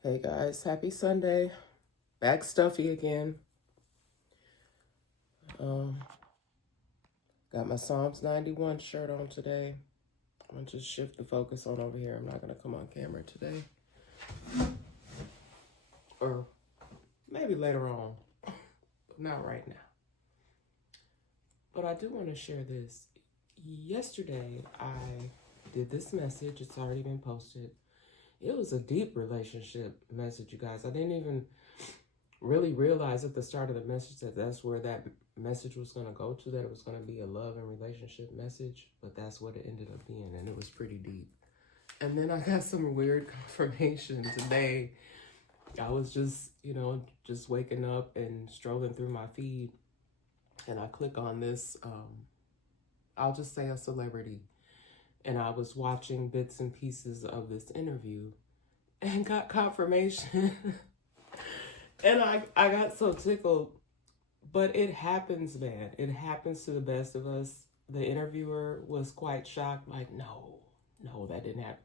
Hey guys, happy Sunday. Back stuffy again. Um, got my Psalms 91 shirt on today. I'm gonna just shift the focus on over here. I'm not gonna come on camera today. Or maybe later on, but not right now. But I do want to share this. Yesterday, I did this message. It's already been posted. It was a deep relationship message, you guys. I didn't even really realize at the start of the message that that's where that message was going to go to, that it was going to be a love and relationship message, but that's what it ended up being, and it was pretty deep. And then I got some weird confirmation today. I was just waking up and strolling through my feed, and I click on this, I'll just say a celebrity, and I was watching bits and pieces of this interview and got confirmation. And I got so tickled, but it happens, man. It happens to the best of us. The interviewer was quite shocked, like, no, that didn't happen.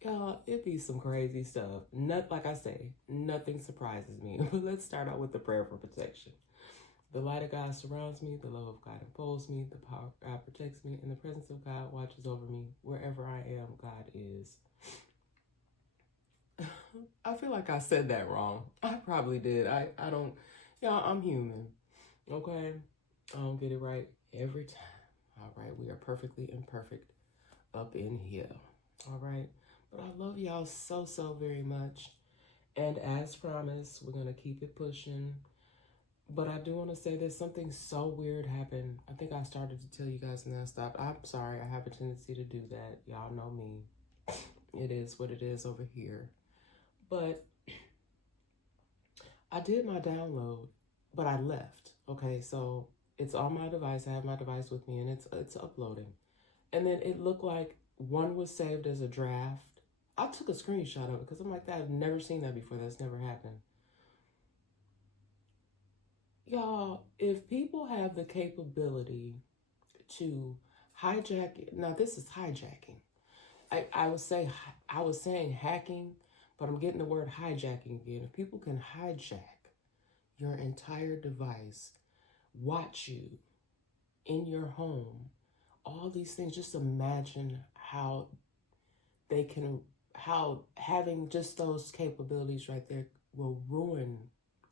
Y'all, it be some crazy stuff. Not like I say, nothing surprises me. But let's start out with the prayer for protection. The light of God surrounds me, the love of God enfolds me, the power of God protects me, and the presence of God watches over me. Wherever I am, God is. I feel like I said that wrong. I probably did. I don't, I'm human. Okay? I don't get it right every time. All right? We are perfectly imperfect up in here. All right? But I love y'all so, so very much. And as promised, we're going to keep it pushing. But I do want to say there's something so weird happened. I think I started to tell you guys and then I stopped. I'm sorry. I have a tendency to do that. Y'all know me. It is what it is over here. But I did my download, but I left. Okay, so it's on my device. I have my device with me, and it's uploading. And then it looked like one was saved as a draft. I took a screenshot of it because I'm like, I've never seen that before. That's never happened. Y'all, if people have the capability to hijack, now this is hijacking. I was saying hacking, but I'm getting the word hijacking again. If people can hijack your entire device, watch you in your home, all these things, just imagine how how having just those capabilities right there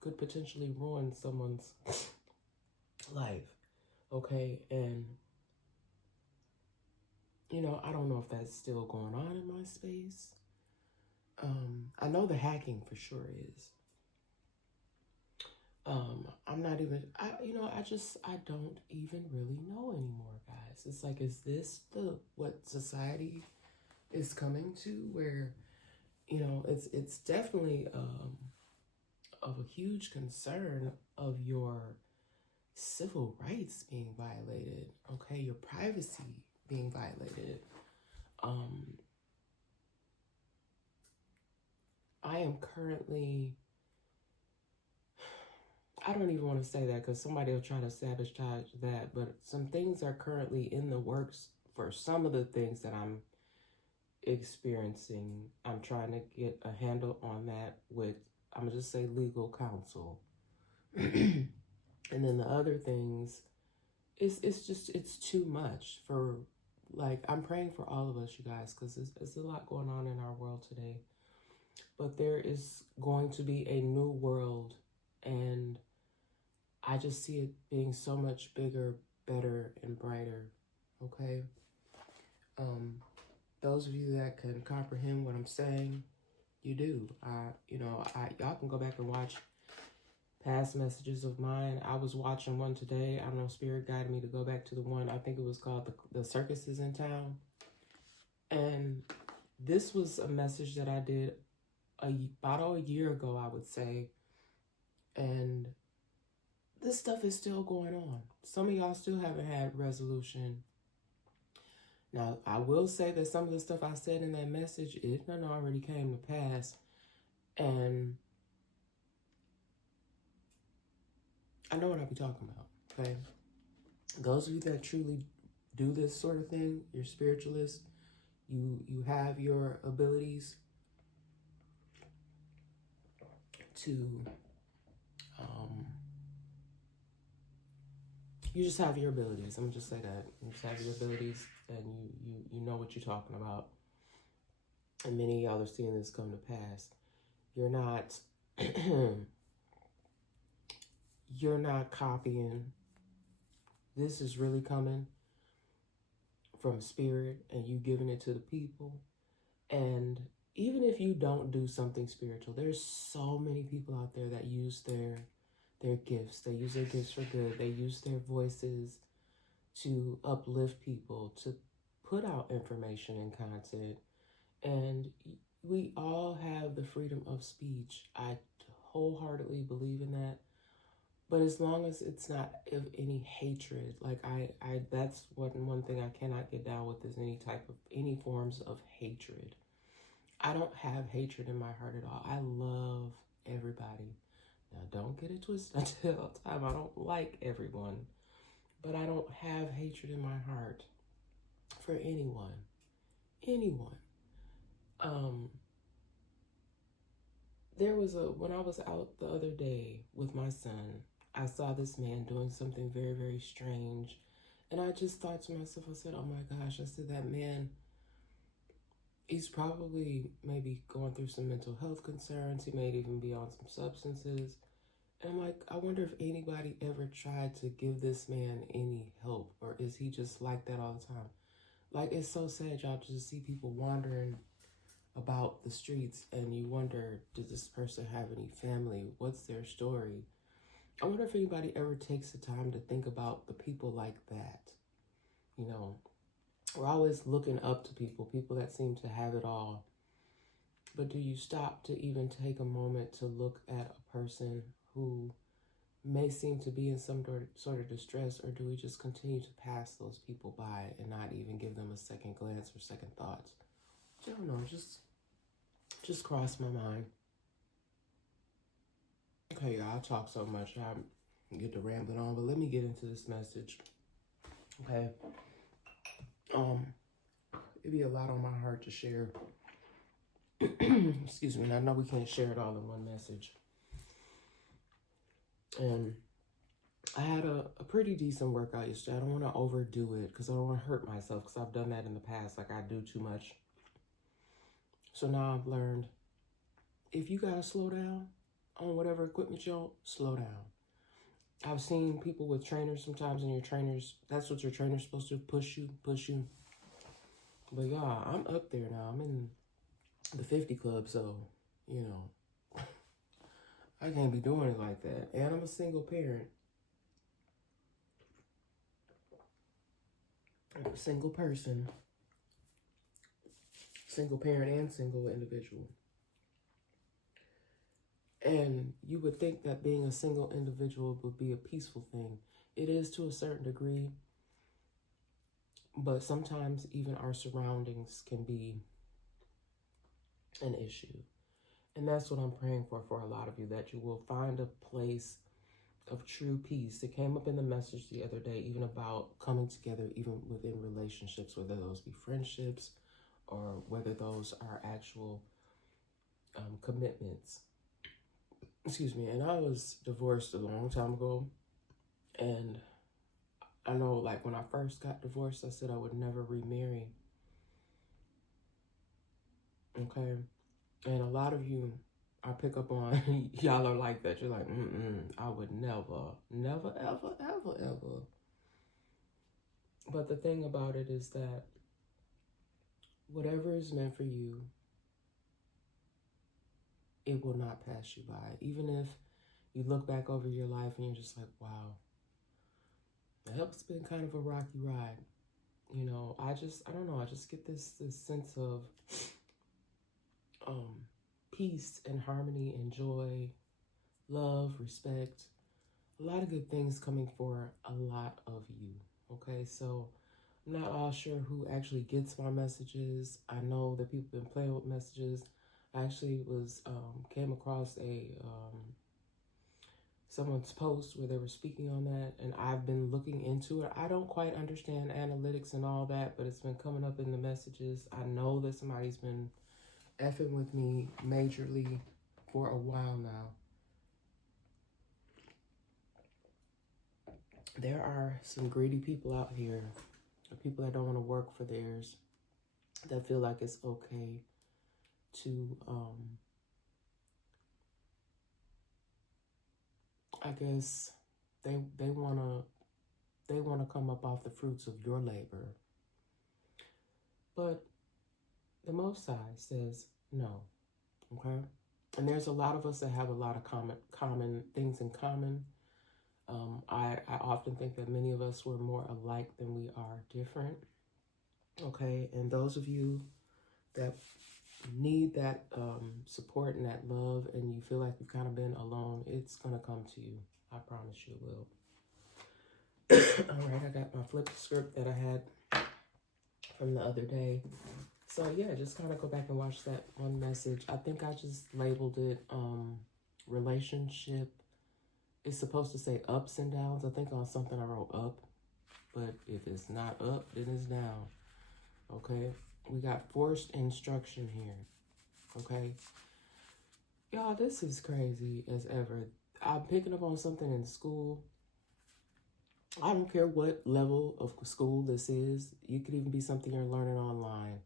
could potentially ruin someone's life. Okay, and I don't know if that's still going on in my space. I know the hacking for sure is. I'm not even, I don't even really know anymore, guys. It's like, is this what society is coming to, where, it's definitely, of a huge concern of your civil rights being violated, okay, your privacy being violated. I am currently, I don't even want to say that because somebody will try to sabotage that, but some things are currently in the works for some of the things that I'm experiencing. I'm trying to get a handle on that with, I'm going to just say, legal counsel. And then the other things, it's too much for, like, I'm praying for all of us, you guys, because there's a lot going on in our world today. But there is going to be a new world, and I just see it being so much bigger, better, and brighter. Okay? Those of you that can comprehend what I'm saying, you do. Y'all can go back and watch past messages of mine. I was watching one today. I don't know, Spirit guided me to go back to the one, I think it was called the Circuses in Town. And this was a message that I did about a year ago, I would say. And this stuff is still going on. Some of y'all still haven't had resolution. Now, I will say that some of the stuff I said in that message, it already came to pass. And I know what I be talking about, okay? Those of you that truly do this sort of thing, you're spiritualists, you have your abilities, to, you just have your abilities. I'm gonna just say that. You just have your abilities, and you know what you're talking about. And many of y'all are seeing this come to pass. You're not you're not copying. This is really coming from spirit, and you giving it to the people. And even if you don't do something spiritual, there's so many people out there that use their gifts. They use their gifts for good. They use their voices to uplift people, to put out information and content. And we all have the freedom of speech. I wholeheartly believe in that. But as long as it's not of any hatred, like I that's one thing I cannot get down with, is any forms of hatred. I don't have hatred in my heart at all. I love everybody. Now, don't get it twisted. I tell all the time, I don't like everyone, but I don't have hatred in my heart for anyone. There was when I was out the other day with my son, I saw this man doing something very, very strange. And I just thought to myself, I said, oh my gosh, I said, that man, he's probably maybe going through some mental health concerns. He may even be on some substances. And I'm like, I wonder if anybody ever tried to give this man any help, or is he just like that all the time? Like, it's so sad, y'all, to just see people wandering about the streets, and you wonder, does this person have any family? What's their story? I wonder if anybody ever takes the time to think about the people like that. You know, we're always looking up to people that seem to have it all. But do you stop to even take a moment to look at a person who may seem to be in some sort of distress, or do we just continue to pass those people by and not even give them a second glance or second thoughts? I don't know, just crossed my mind. Okay, y'all, I talk so much, I get to rambling on, but let me get into this message. Okay. It'd be a lot on my heart to share. Excuse me, and I know we can't share it all in one message. And I had a pretty decent workout yesterday. I don't want to overdo it because I don't want to hurt myself, because I've done that in the past. Like, I do too much. So now I've learned, if you got to slow down on whatever equipment you're on, slow down. I've seen people with trainers sometimes, and your trainers, that's what your trainer's supposed to push you. But yeah, I'm up there now. I'm in the 50 club, so, you know, I can't be doing it like that. And I'm a single parent. I'm a single person. Single parent and single individual. And you would think that being a single individual would be a peaceful thing. It is to a certain degree, but sometimes even our surroundings can be an issue. And that's what I'm praying for a lot of you, that you will find a place of true peace. It came up in the message the other day, even about coming together, even within relationships, whether those be friendships or whether those are actual commitments. Excuse me. And I was divorced a long time ago. And I know, like, when I first got divorced, I said I would never remarry. Okay. And a lot of you, I pick up on, y'all are like that. You're like, I would never, ever. But the thing about it is that whatever is meant for you, it will not pass you by. Even if you look back over your life and you're just like, wow, it's been kind of a rocky ride. You know, I don't know, I just get this sense of peace and harmony and joy, love, respect, a lot of good things coming for a lot of you. Okay, so I'm not all sure who actually gets my messages. I know that people have been playing with messages. I actually came across someone's post where they were speaking on that, and I've been looking into it. I don't quite understand analytics and all that, but it's been coming up in the messages. I know that somebody's been effing with me majorly for a while now. there are some greedy people out here, people that don't want to work for theirs, that feel like it's okay to, I guess they wanna come up off the fruits of your labor. But the Most High says no, okay? And there's a lot of us that have a lot of common things in common. I often think that many of us were more alike than we are different, okay? And those of you that need that support and that love, and you feel like you've kind of been alone, it's going to come to you. I promise you it will. All right, I got my flip script that I had from the other day. So yeah, just kind of go back and watch that one message. I think I just labeled it relationship. It's supposed to say ups and downs. I think on something I wrote up, but if it's not up, then it's down. Okay, we got forced instruction here. Okay, y'all, this is crazy as ever. I'm picking up on something in school. I don't care what level of school this is. You could even be something you're learning online,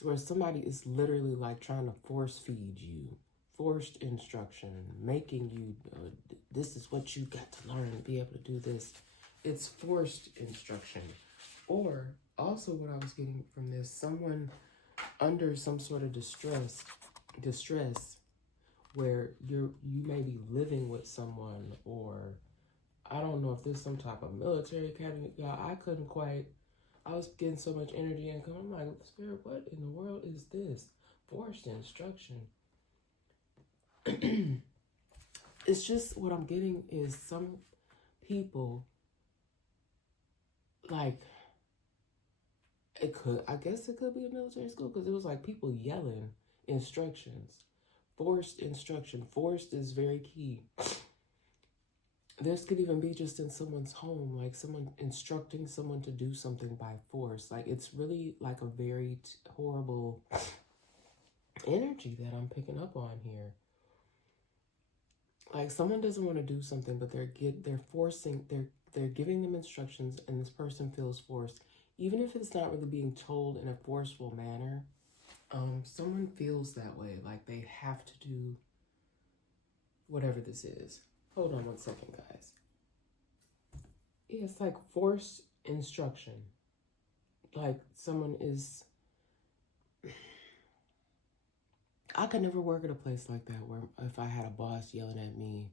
where somebody is literally like trying to force feed you, forced instruction, making you, this is what you got to learn to be able to do this. It's forced instruction. Or also what I was getting from this, someone under some sort of distress, where you may be living with someone, or I don't know if there's some type of military academy. Yeah, I was getting so much energy and I'm like, Spirit, what in the world is this? Forced instruction. It's just what I'm getting is some people, like, I guess it could be a military school, because it was like people yelling instructions. Forced instruction. Forced is very key. This could even be just in someone's home, like someone instructing someone to do something by force. Like, it's really like a very horrible energy that I'm picking up on here. Like, someone doesn't want to do something, but they're giving them instructions, and this person feels forced. Even if it's not really being told in a forceful manner, someone feels that way, like they have to do whatever this is. Hold on one second, guys. Yeah, it's like forced instruction. Like someone is... I could never work at a place like that where if I had a boss yelling at me,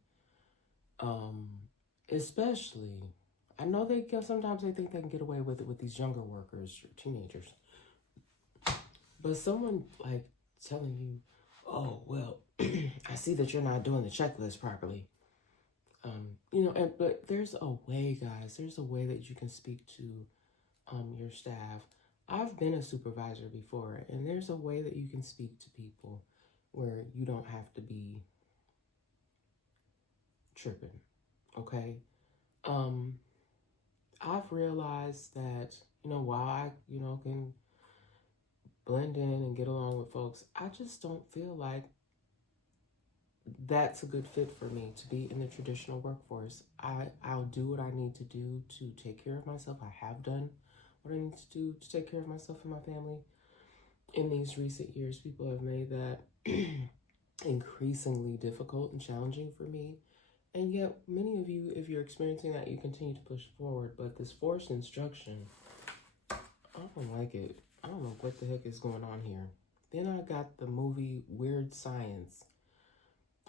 especially, I know sometimes they think they can get away with it with these younger workers or teenagers. But someone like telling you, oh, well, I see that you're not doing the checklist properly. But there's a way, guys. There's a way that you can speak to your staff. I've been a supervisor before, and there's a way that you can speak to people where you don't have to be tripping, okay? I've realized that, while I, can blend in and get along with folks, I just don't feel like that's a good fit for me to be in the traditional workforce. I'll do what I need to do to take care of myself. I have done what I need to do to take care of myself and my family. In these recent years, people have made that increasingly difficult and challenging for me. And yet, many of you, if you're experiencing that, you continue to push forward. But this forced instruction, I don't like it. I don't know what the heck is going on here. Then I got the movie Weird Science.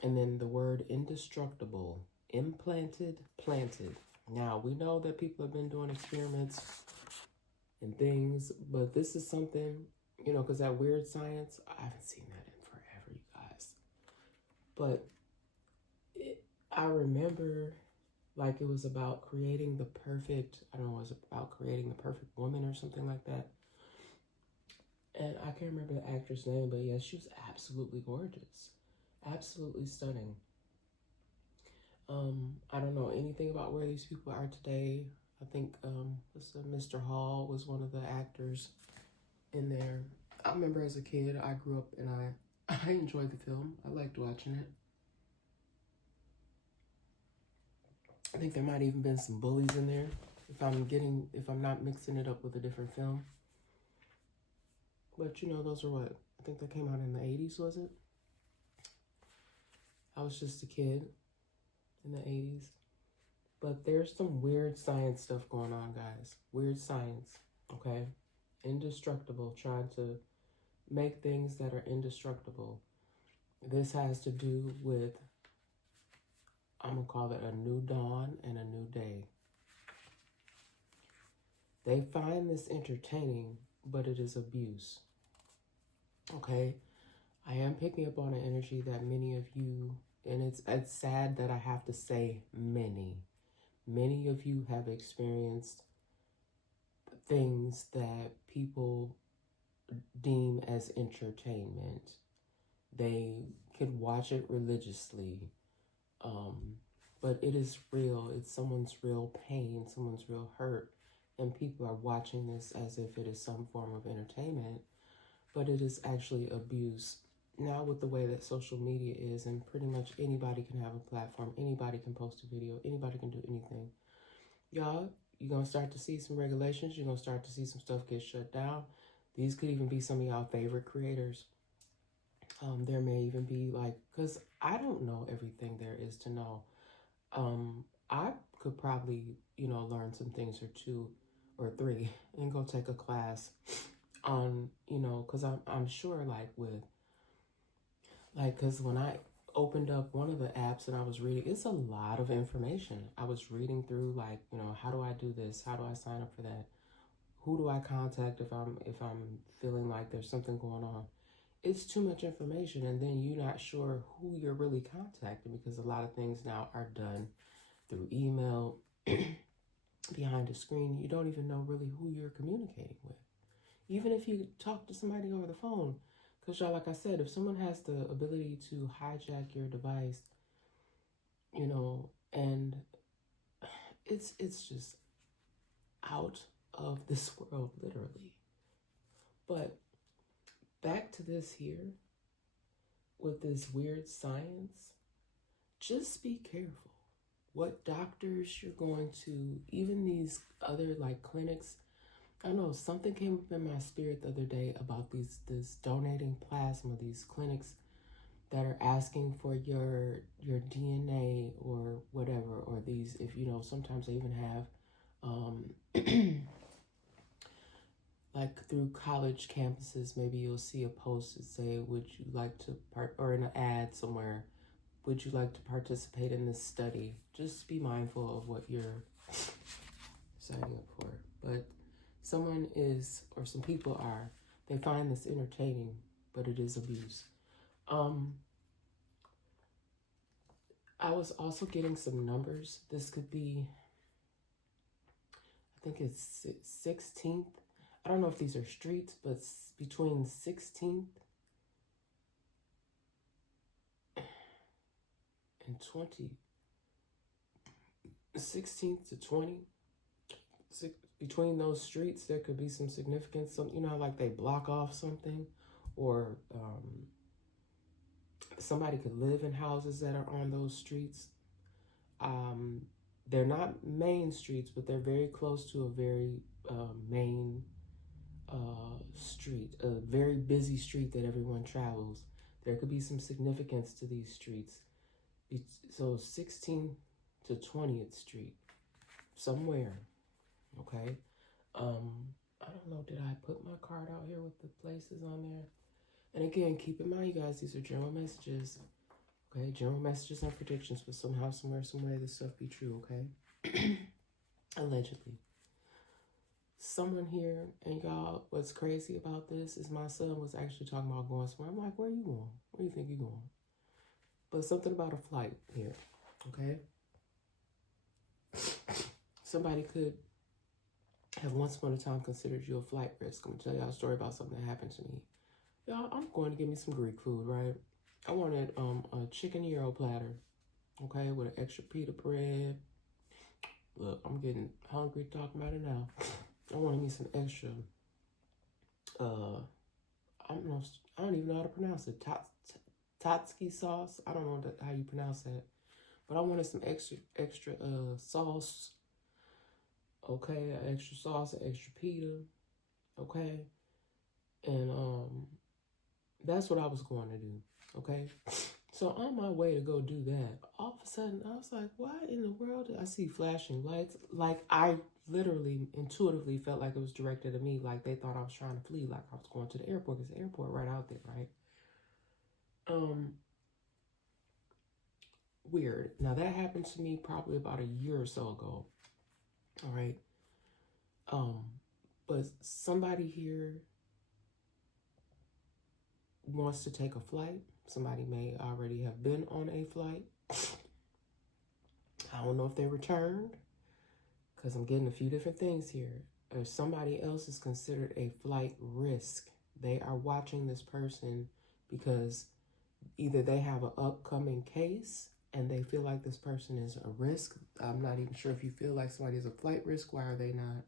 And then the word indestructible, implanted, planted. Now, we know that people have been doing experiments and things, but this is something, because that Weird Science, I haven't seen that in forever, you guys. But I remember like it was about creating the perfect, I don't know, it was about creating the perfect woman or something like that. And I can't remember the actress name, but yes, she was absolutely gorgeous. Absolutely stunning. I don't know anything about where these people are today. I think Mr. Hall was one of the actors in there. I remember as a kid, I grew up and I enjoyed the film. I liked watching it. I think there might even been some bullies in there. If I'm not mixing it up with a different film. But you know, those are what? I think that came out in the 80s, was it? I was just a kid in the 80s. But there's some weird science stuff going on, guys. Weird science, okay? Indestructible, trying to make things that are indestructible. This has to do with, I'm going to call it a new dawn and a new day. They find this entertaining, but it is abuse. Okay? I am picking up on an energy that many of you, and it's sad that I have to say many of you have experienced things that people deem as entertainment. They could watch it religiously, but it is real. It's someone's real pain, someone's real hurt, and people are watching this as if it is some form of entertainment, but it is actually abuse. Now with the way that social media is, and pretty much anybody can have a platform, anybody can post a video, anybody can do anything. Y'all, you're going to start to see some regulations. You're going to start to see some stuff get shut down. These could even be some of y'all favorite creators. There may even be like, because I don't know everything there is to know. I could probably, learn some things or 2 or 3 and go take a class on, because I'm sure because when I opened up one of the apps and I was reading, it's a lot of information. I was reading through how do I do this? How do I sign up for that? Who do I contact if I'm feeling like there's something going on? It's too much information, and then you're not sure who you're really contacting, because a lot of things now are done through email, behind a screen. You don't even know really who you're communicating with. Even if you talk to somebody over the phone, because y'all, like I said, if someone has the ability to hijack your device, and it's just out of this world, literally. But back to this here, with this weird science, just be careful what doctors you're going to, even these other clinics. I don't know, something came up in my spirit the other day about this donating plasma, these clinics that are asking for your DNA or whatever, or these, if sometimes they even have through college campuses, maybe you'll see a post that say, would you like to or in an ad somewhere, would you like to participate in this study? Just be mindful of what you're signing up for. But someone is, or some people are, they find this entertaining, but it is abuse. I was also getting some numbers. This could be, I think it's 16th. I don't know if these are streets, but between 16th and 16th to 20, between those streets, there could be some significance. Like they block off something, or somebody could live in houses that are on those streets. They're not main streets, but they're very close to a very main street, a very busy street that everyone travels. There could be some significance to these streets. So 16th to 20th Street, somewhere, okay? I don't know, did I put my card out here with the places on there? And again, keep in mind, you guys, these are general messages, okay? General messages and predictions, but somehow, somewhere, some way, this stuff be true, okay? Allegedly. Someone here, and y'all, what's crazy about this is my son was actually talking about going somewhere. I'm like, where are you going? Where do you think you're going? But something about a flight here, okay? Somebody could have once upon a time considered you a flight risk. I'm gonna tell y'all a story about something that happened to me. Y'all, I'm going to get me some Greek food, right? I wanted a chicken gyro platter, okay, with an extra pita bread. Look, I'm getting hungry talking about it now. I wanted me some extra, I don't even know how to pronounce it. Tatsuki sauce. I don't know how you pronounce that. but I wanted some extra sauce. Okay, extra sauce and extra pita. Okay, and that's what I was going to do. Okay, so on my way to go do that, all of a sudden I was like, why in the world did I see flashing lights? Like, I literally intuitively felt like it was directed at me, like they thought I was trying to flee, like I was going to the airport, because the airport right out there, right? Weird. Now that happened to me probably about a year or so ago. All right. But somebody here wants to take a flight. Somebody may already have been on a flight. I don't know if they returned, because I'm getting a few different things here. Or somebody else is considered a flight risk. They are watching this person because either they have an upcoming case and they feel like this person is a risk. I'm not even sure if you feel like somebody is a flight risk. Why are they not?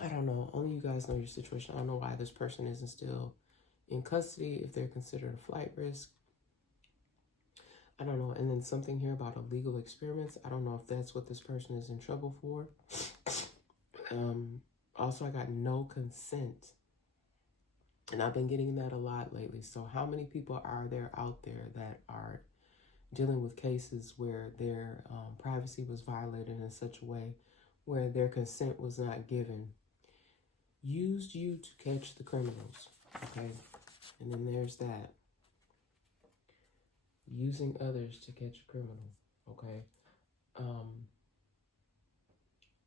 I don't know. Only you guys know your situation. I don't know why this person isn't still in custody if they're considered a flight risk. I don't know. And then something here about illegal experiments. I don't know if that's what this person is in trouble for. Also, I got no consent. And I've been getting that a lot lately. So how many people are there out there that are dealing with cases where their privacy was violated in such a way where their consent was not given? Used you to catch the criminals, okay? And then there's that. Using others to catch a criminal, okay?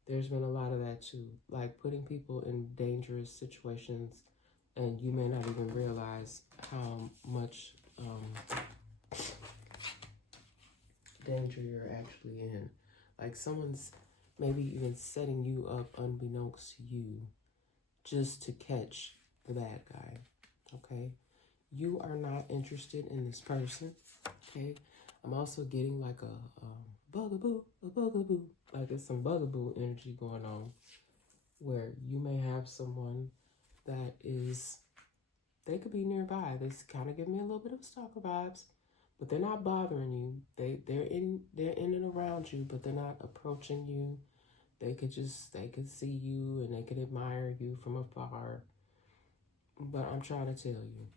There's been a lot of that too, like putting people in dangerous situations and you may not even realize how much danger you're actually in. Like someone's maybe even setting you up unbeknownst to you just to catch the bad guy, okay? You are not interested in this person, okay? I'm also getting like a bugaboo. Like there's some bugaboo energy going on where you may have someone that is, they could be nearby. They kind of give me a little bit of stalker vibes, but they're not bothering you. They're in and around you, but they're not approaching you. They could see you and they could admire you from afar. But I'm trying to tell you,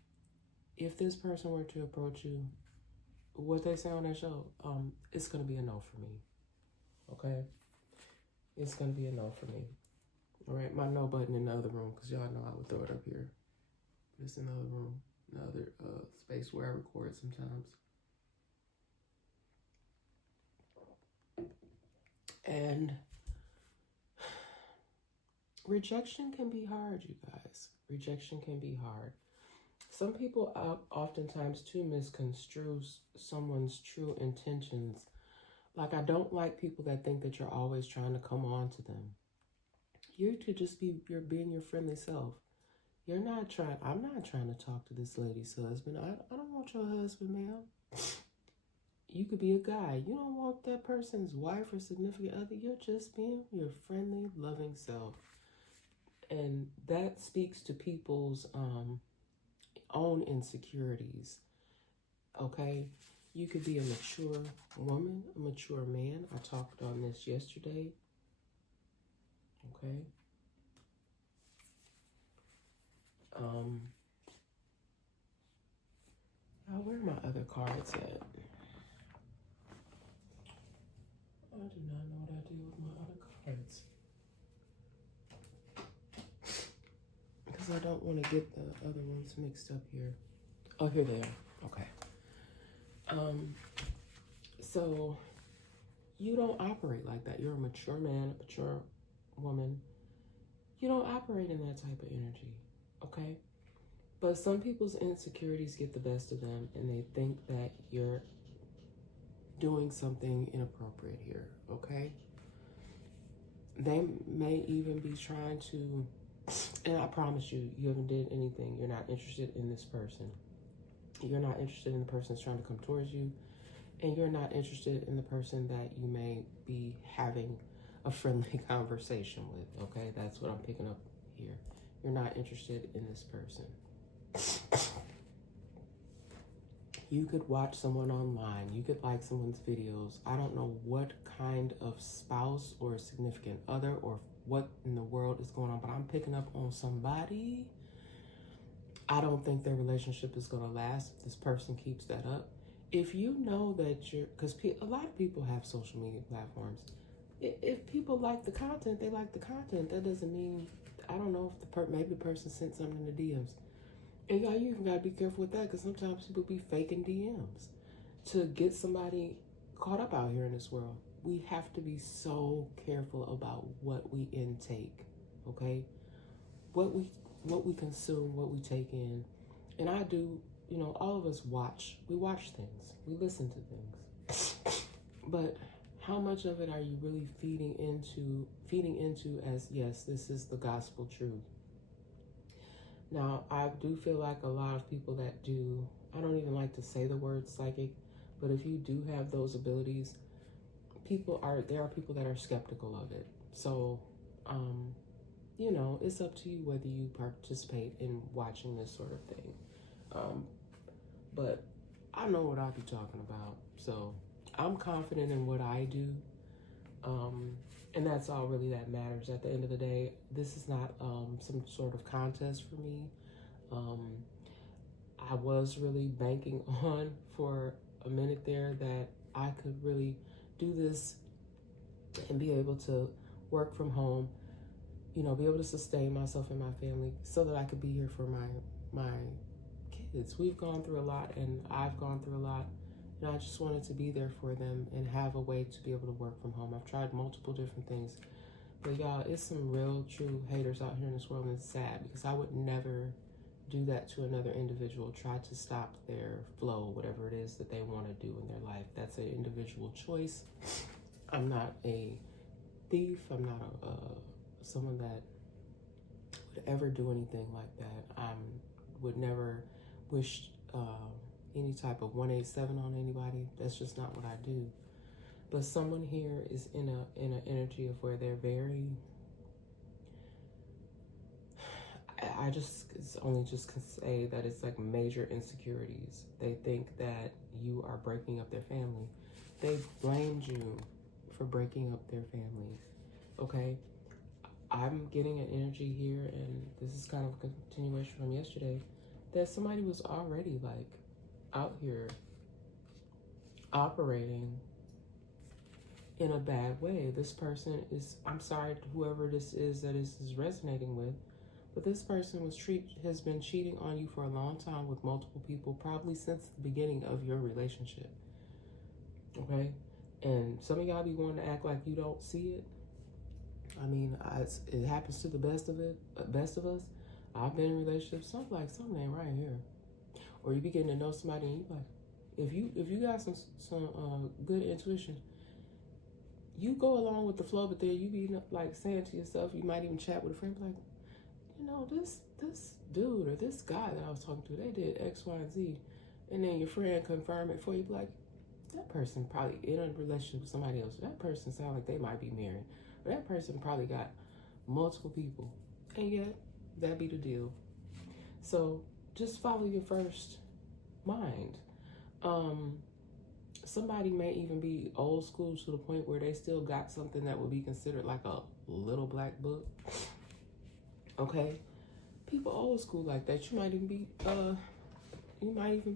if this person were to approach you, what they say on that show, it's gonna be a no for me. Okay? It's gonna be a no for me. All right, my no button in the other room, because y'all know I would throw it up here. It's in the other room, another space where I record sometimes. And rejection can be hard, you guys. Rejection can be hard. Some people oftentimes too misconstrue someone's true intentions. Like, I don't like people that think that you're always trying to come on to them. You're to just you're being your friendly self. I'm not trying to talk to this lady's husband. I don't want your husband, ma'am. You could be a guy. You don't want that person's wife or significant other. You're just being your friendly, loving self. And that speaks to people's own insecurities. Okay? You could be a mature woman, a mature man. I talked on this yesterday. Okay? Where are my other cards at? I do not know what I do with my other cards. Because I don't want to get the other ones mixed up here. Oh, here they are. Okay. So you don't operate like that. You're a mature man, a mature woman. You don't operate in that type of energy, okay? But some people's insecurities get the best of them and they think that you're doing something inappropriate here, okay? They may even be trying to, and I promise you, you haven't did anything. You're not interested in this person. You're not interested in the person that's trying to come towards you. And you're not interested in the person that you may be having a friendly conversation with, okay? That's what I'm picking up here. You're not interested in this person. You could watch someone online. You could like someone's videos. I don't know what kind of spouse or significant other or what in the world is going on, but I'm picking up on somebody. I don't think their relationship is going to last if this person keeps that up. If you know that because a lot of people have social media platforms. If people like the content, they like the content. That doesn't mean, I don't know if maybe the person sent something in the DMs. And y'all, you even gotta be careful with that because sometimes people be faking DMs to get somebody caught up out here in this world. We have to be so careful about what we intake, okay? What we consume, what we take in. And I do, all of us watch. We watch things. We listen to things. But how much of it are you really feeding into as, yes, this is the gospel truth? Now, I do feel like a lot of people that do, I don't even like to say the word psychic, but if you do have those abilities, there are people that are skeptical of it. So, it's up to you whether you participate in watching this sort of thing. But I know what I'll be talking about. So I'm confident in what I do. And that's all really that matters. At the end of the day, this is not some sort of contest for me. I was really banking on for a minute there that I could really do this and be able to work from home, be able to sustain myself and my family so that I could be here for my kids. We've gone through a lot and I've gone through a lot. And I just wanted to be there for them and have a way to be able to work from home. I've tried multiple different things. But y'all, it's some real, true haters out here in this world, and it's sad because I would never do that to another individual, try to stop their flow, whatever it is that they want to do in their life. That's an individual choice. I'm not a thief. I'm not someone that would ever do anything like that. I would never wish any type of 187 on anybody. That's just not what I do. But someone here is in an energy of where they're very, it's only just can say that it's like major insecurities. They think that you are breaking up their family. They blamed you for breaking up their family. Okay? I'm getting an energy here, and this is kind of a continuation from yesterday, that somebody was already like out here operating in a bad way. This person is, I'm sorry, whoever this is that is resonating with, but this person has been cheating on you for a long time with multiple people, probably since the beginning of your relationship. Okay? And some of y'all be wanting to act like you don't see it. I mean, it happens to the best of us. I've been in relationships, something ain't right here. Or you be getting to know somebody and you like, if you got some good intuition, you go along with the flow, but then you be like saying to yourself, you might even chat with a friend, like, this dude or this guy that I was talking to, they did X, Y, and Z. And then your friend confirm it for you, be like, that person probably in a relationship with somebody else. That person sounds like they might be married. Or that person probably got multiple people. And yet, that be the deal. So just follow your first mind. Somebody may even be old school to the point where they still got something that would be considered like a little black book. Okay? People old school like that. You might even be dealing with you might even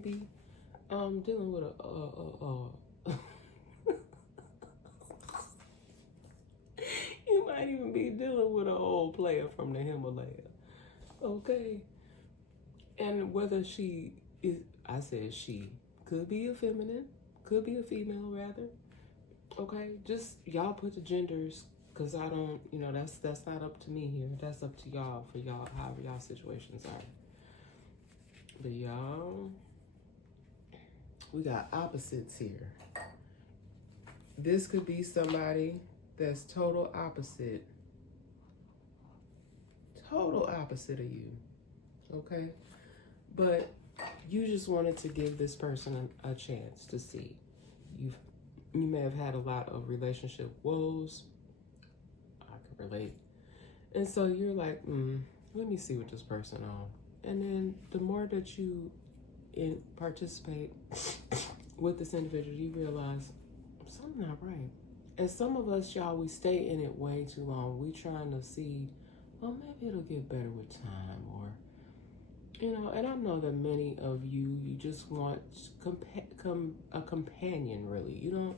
be dealing with an old player from the Himalaya. Okay? And whether she is, I said she, could be a feminine, could be a female rather. Okay? Just y'all put the genders, because I don't, that's not up to me here. That's up to y'all, for y'all, however y'all situations are. But y'all, we got opposites here. This could be somebody that's total opposite of you. Okay? But you just wanted to give this person a chance to see. You may have had a lot of relationship woes. I can relate. And so you're like, let me see what this person on. And then the more that you participate with this individual, you realize something not right. And some of us, y'all, we stay in it way too long. We trying to see, well, maybe it'll get better with time, or, and I know that many of you just want a companion, really. You don't,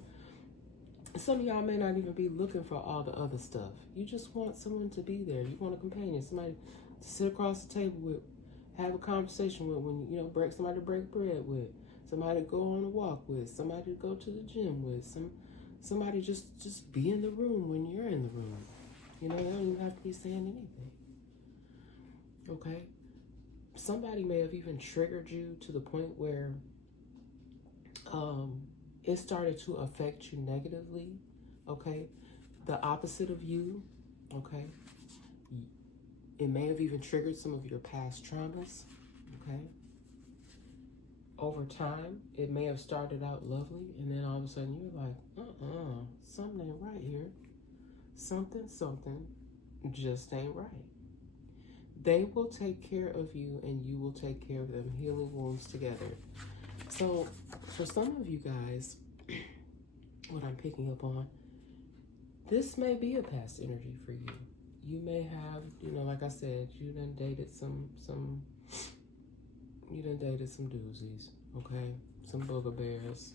some of y'all may not even be looking for all the other stuff. You just want someone to be there. You want a companion, somebody to sit across the table with, have a conversation with, when, somebody to break bread with, somebody to go on a walk with, somebody to go to the gym with, somebody just be in the room when you're in the room. You don't even have to be saying anything. Okay? Somebody may have even triggered you to the point where it started to affect you negatively. Okay? The opposite of you. Okay? It may have even triggered some of your past traumas. Okay? Over time, it may have started out lovely, and then all of a sudden you're like, something ain't right here. Something just ain't right. They will take care of you, and you will take care of them, healing wounds together. So, for some of you guys, what I'm picking up on, this may be a past energy for you. You may have, like I said, you done dated some doozies, okay? Some boogerbears.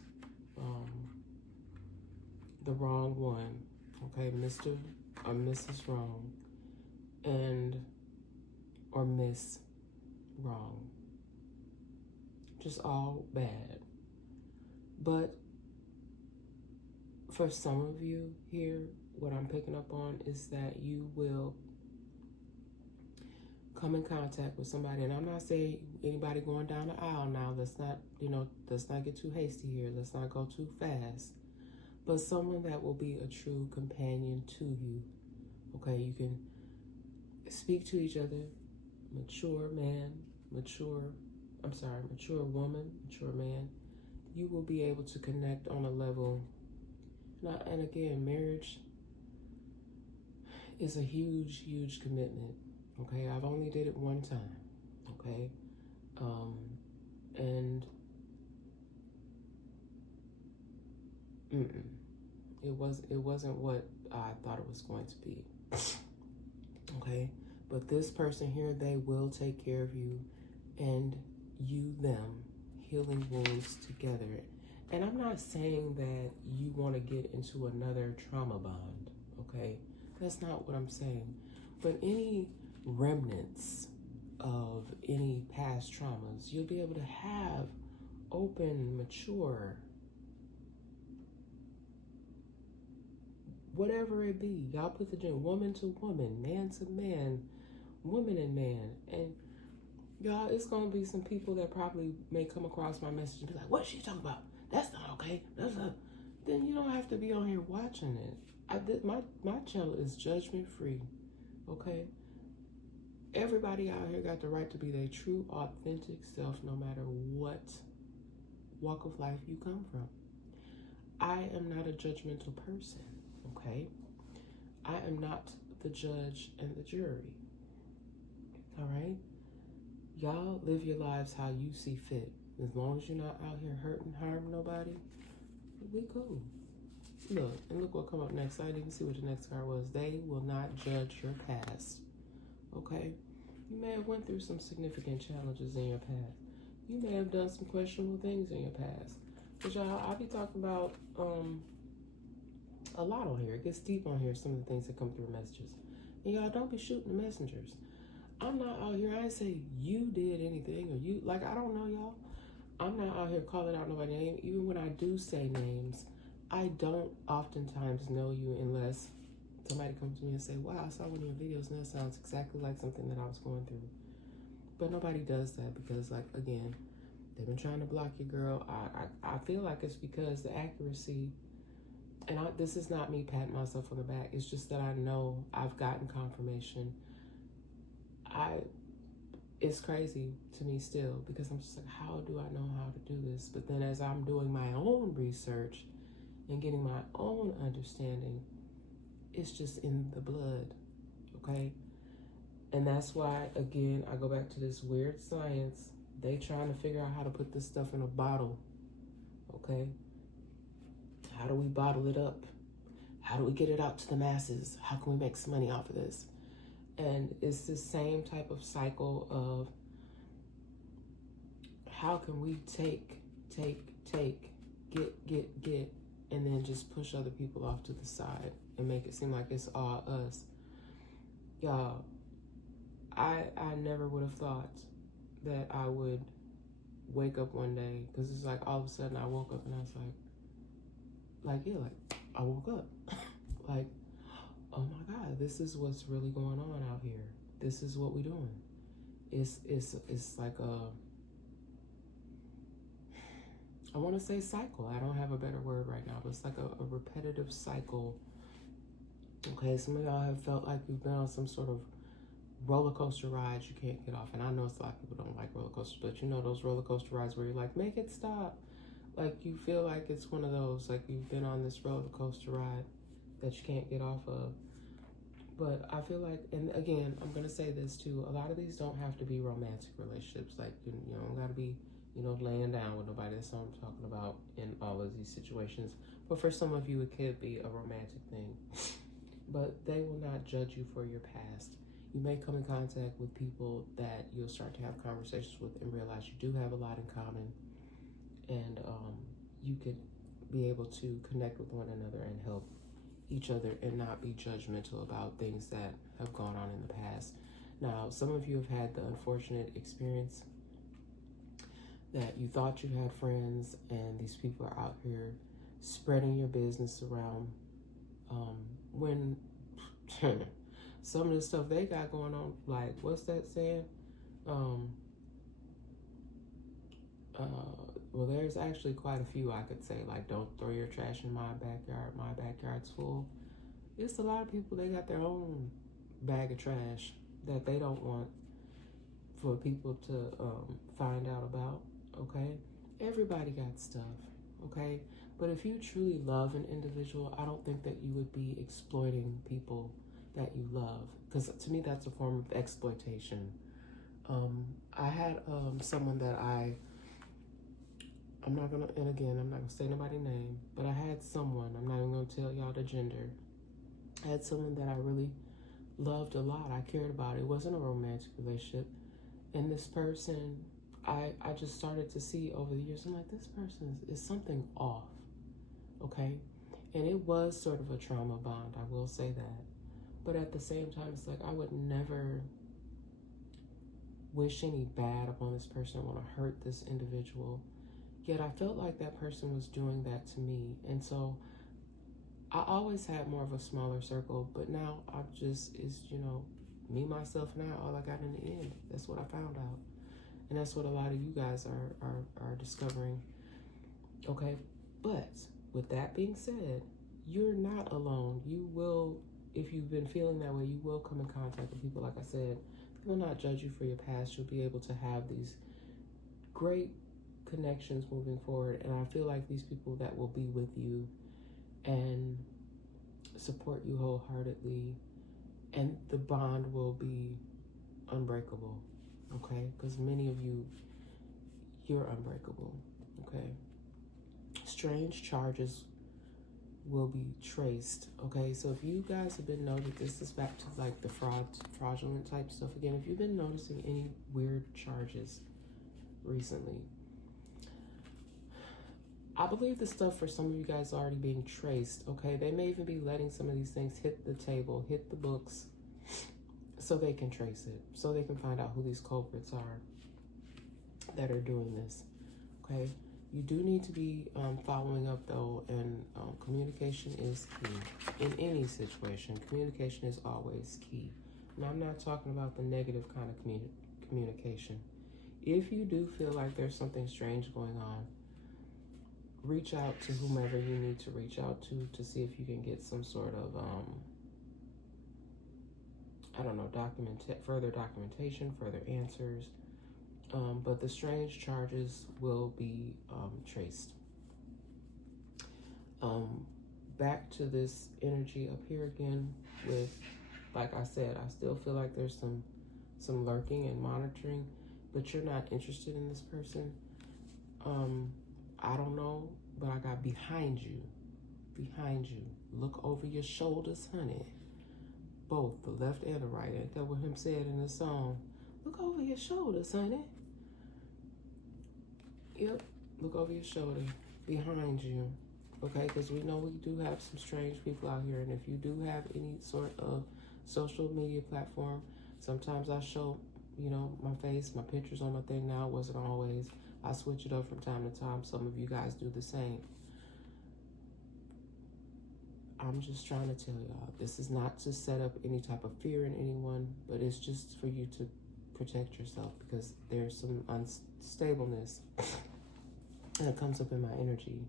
The wrong one, okay? Mr. or Mrs. Wrong, or Miss Wrong. Just all bad. But for some of you here, what I'm picking up on is that you will come in contact with somebody, and I'm not saying anybody going down the aisle now. Let's not get too hasty here. Let's not go too fast. But someone that will be a true companion to you. Okay, you can speak to each other. Mature woman, mature man. You will be able to connect on a level. And again, marriage is a huge, huge commitment. Okay, I've only did it one time. Okay, and it wasn't what I thought it was going to be. Okay, but this person here, they will take care of you, and you them, healing wounds together. And I'm not saying that you want to get into another trauma bond. Okay, that's not what I'm saying. But any remnants of any past traumas, you'll be able to have open, mature, whatever it be. Y'all put the gender, woman to woman, man to man, woman and man. And y'all, it's going to be some people that probably may come across my message and be like, what's she talking about? That's not okay. Then you don't have to be on here watching it. My channel is judgment free. Okay? Everybody out here got the right to be their true, authentic self, no matter what walk of life you come from. I am not a judgmental person, okay? I am not the judge and the jury, all right? Y'all live your lives how you see fit. As long as you're not out here hurting, harming nobody, we cool. Look what come up next. I didn't even see what the next card was. They will not judge your past. Okay? You may have went through some significant challenges in your past. You may have done some questionable things in your past. But y'all, I'll be talking about a lot on here. It gets deep on here, some of the things that come through messages. And y'all, don't be shooting the messengers. I'm not out here, I didn't say you did anything or you, I don't know y'all. I'm not out here calling out nobody's name. Even when I do say names, I don't oftentimes know you unless somebody comes to me and say, wow, I saw one of your videos and that sounds exactly like something that I was going through. But nobody does that because, again, they've been trying to block you, girl. I feel like it's because the accuracy, and this is not me patting myself on the back. It's just that I know I've gotten confirmation. It's crazy to me still because I'm just like, how do I know how to do this? But then as I'm doing my own research and getting my own understanding, it's just in the blood, okay? And that's why, again, I go back to this weird science They trying to figure out how to put this stuff in a bottle, okay? How do we bottle it up? How do we get it out to the masses? How can we make some money off of this? And it's the same type of cycle of how can we take, get, and then just push other people off to the side and make it seem like it's all us. Y'all, I never would have thought that I would wake up one day, because it's like all of a sudden I woke up and I was like I woke up. Like, oh my God, this is what's really going on out here. This is what we're doing. It's like I want to say cycle. I don't have a better word right now, but it's like a repetitive cycle. Okay, some of y'all have felt like you've been on some sort of roller coaster rides you can't get off. And I know a lot of people don't like roller coasters, but you know those roller coaster rides where you're like, make it stop. Like you feel like it's one of those, like you've been on this roller coaster ride that you can't get off of. But I feel like, and again, I'm going to say this too, a lot of these don't have to be romantic relationships. Like, you don't got to be, laying down with nobody. That's what I'm talking about in all of these situations. But for some of you, it could be a romantic thing. But they will not judge you for your past. You may come in contact with people that you'll start to have conversations with and realize you do have a lot in common. And you could be able to connect with one another and help each other and not be judgmental about things that have gone on in the past. Now, some of you have had the unfortunate experience that you thought you had friends and these people are out here spreading your business around when some of the stuff they got going on, like, what's that saying? Well, there's actually quite a few I could say, like, don't throw your trash in my backyard's full. It's a lot of people, they got their own bag of trash that they don't want for people to find out about, okay? Everybody got stuff, okay? But if you truly love an individual, I don't think that you would be exploiting people that you love, because to me that's a form of exploitation. I had someone that I'm not gonna say nobody's name, but I had someone, I'm not even gonna tell y'all the gender. I had someone that I really loved a lot, I cared about. It wasn't a romantic relationship. And this person, I just started to see over the years, I'm like, this person is something off, okay? And it was sort of a trauma bond, I will say that. But at the same time, it's like I would never wish any bad upon this person. I want to hurt this individual. Yet I felt like that person was doing that to me. And so I always had more of a smaller circle, but now I'm just, me, myself, and I, all I got in the end. That's what I found out. And that's what a lot of you guys are discovering. Okay, but with that being said, you're not alone. You will, if you've been feeling that way, you will come in contact with people, like I said. They will not judge you for your past. You'll be able to have these great connections moving forward, and I feel like these people that will be with you and support you wholeheartedly, and the bond will be unbreakable, okay? Because many of you, you're unbreakable, okay? Strange charges will be traced, okay? So if you guys have been noticing, this is back to like the fraudulent type stuff again. If you've been noticing any weird charges recently, I believe the stuff for some of you guys already being traced, okay? They may even be letting some of these things hit the table, hit the books, so they can trace it, so they can find out who these culprits are that are doing this, okay? You do need to be following up, though, and communication is key. In any situation, communication is always key. And I'm not talking about the negative kind of communication. If you do feel like there's something strange going on, reach out to whomever you need to reach out to see if you can get some sort of, further documentation, further answers. But the strange charges will be traced. Back to this energy up here again with, like I said, I still feel like there's some lurking and monitoring. but you're not interested in this person, I don't know, but I got behind you. Behind you. Look over your shoulders, honey. Both the left and the right. Ain't that what him said in the song? Look over your shoulders, honey. Yep. Look over your shoulder. Behind you. Okay, because we know we do have some strange people out here, and if you do have any sort of social media platform, sometimes I show, my face, my pictures on my thing now. It wasn't always. I switch it up from time to time. Some of you guys do the same. I'm just trying to tell y'all, this is not to set up any type of fear in anyone, but it's just for you to protect yourself, because there's some unstableness that comes up in my energy.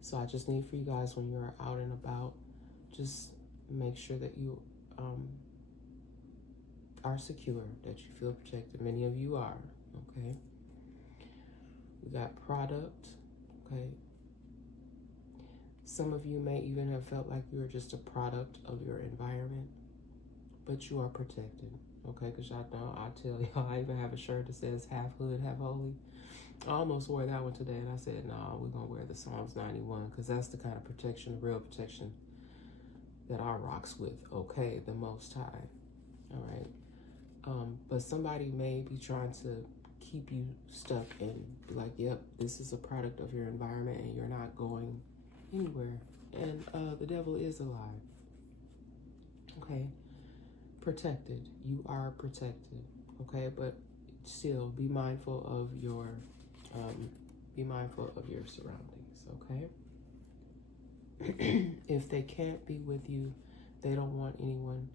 So I just need for you guys, when you're out and about, just make sure that you are secure, that you feel protected. Many of you are, okay? We got product, okay? Some of you may even have felt like you were just a product of your environment, but you are protected, okay? Because y'all know, I tell y'all, I even have a shirt that says half hood, half holy. I almost wore that one today, and I said, no, we're going to wear the Psalms 91, because that's the kind of protection, the real protection that I rocks with, okay? The Most High, all right? But somebody may be trying to keep you stuck and be like, yep, this is a product of your environment, and you're not going anywhere. And the devil is alive, okay? Protected. You are protected, okay? But still, be mindful of your surroundings, okay? If they can't be with you, they don't want anyone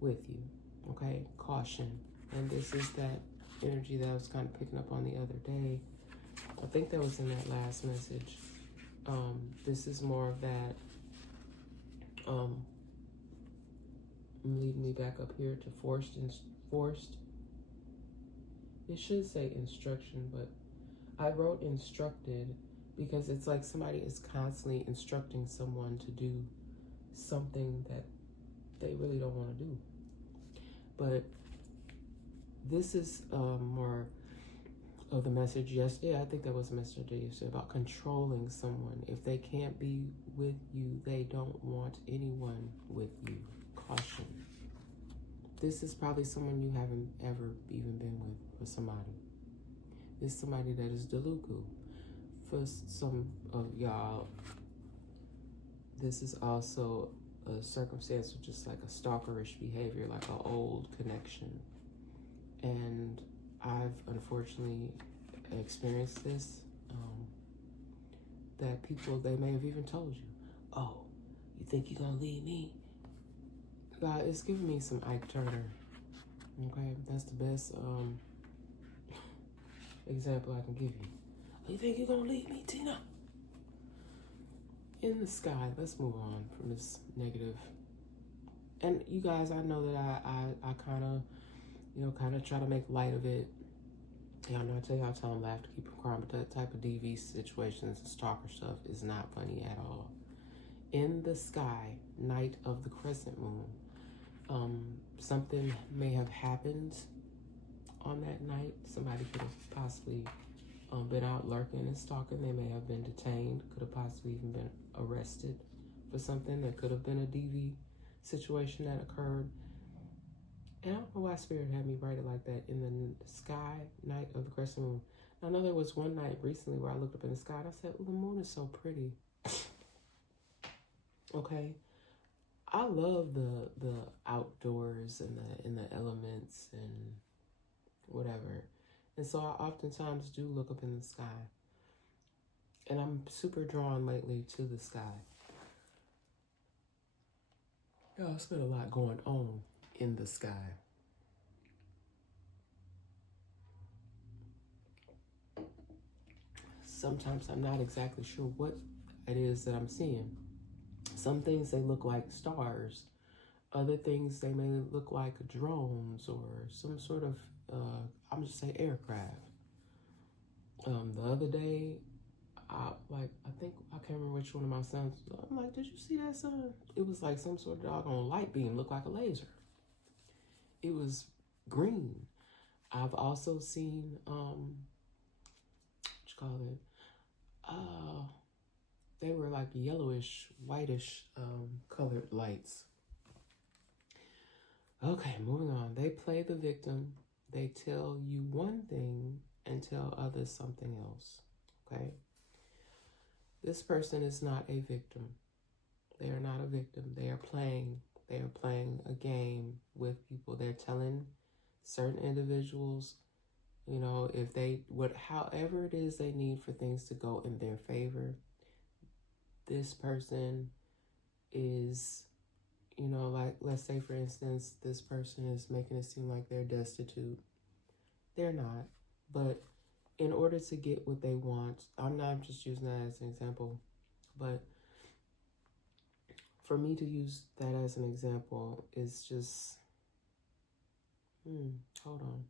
with you, okay? Caution. And this is that energy that I was kind of picking up on the other day. I think that was in that last message. This is more of that, leading me back up here to forced, it should say instruction, but I wrote instructed because it's like somebody is constantly instructing someone to do something that they really don't want to do. But this is more of the message yesterday. I think that was a message yesterday about controlling someone. If they can't be with you, they don't want anyone with you. Caution. This is probably someone you haven't ever even been with, or somebody. It's somebody that is Deluku. For some of y'all, this is also a circumstance of just like a stalkerish behavior, like an old connection. And I've unfortunately experienced this, that people, they may have even told you, oh, you think you're gonna leave me? God, it's giving me some Ike Turner, okay? That's the best example I can give you. Oh, you think you're gonna leave me, Tina? In the sky, let's move on from this negative. And you guys, I know that I kind of try to make light of it. Y'all know I tell y'all all the time, laugh to keep from crying, but that type of DV situations and stalker stuff is not funny at all. In the sky, night of the crescent moon, something may have happened on that night. Somebody could have possibly been out lurking and stalking. They may have been detained, could have possibly even been arrested for something. There could have been a DV situation that occurred. And I don't know why Spirit had me write it like that. In the sky, night of the crescent moon. I know there was one night recently where I looked up in the sky and I said, oh, the moon is so pretty. Okay. I love the outdoors and the elements and whatever. And so I oftentimes do look up in the sky. And I'm super drawn lately to the sky. Y'all, it's been a lot going on in the sky. Sometimes I'm not exactly sure what it is that I'm seeing. Some things, they look like stars. Other things, they may look like drones or some sort of, I'm just saying, aircraft. The other day, I can't remember which one of my sons, I'm like, did you see that, son? It was like some sort of doggone light beam, looked like a laser. It was green. I've also seen, what you call it? They were like yellowish, whitish colored lights. Okay, moving on. They play the victim. They tell you one thing and tell others something else. Okay? This person is not a victim. They are not a victim. They are playing. They are playing a game with people. They're telling certain individuals, you know, if they would, however it is they need for things to go in their favor. This person is, you know, like, let's say for instance, this person is making it seem like they're destitute. They're not. But in order to get what they want, I'm just using that as an example, but for me to use that as an example is just, hold on.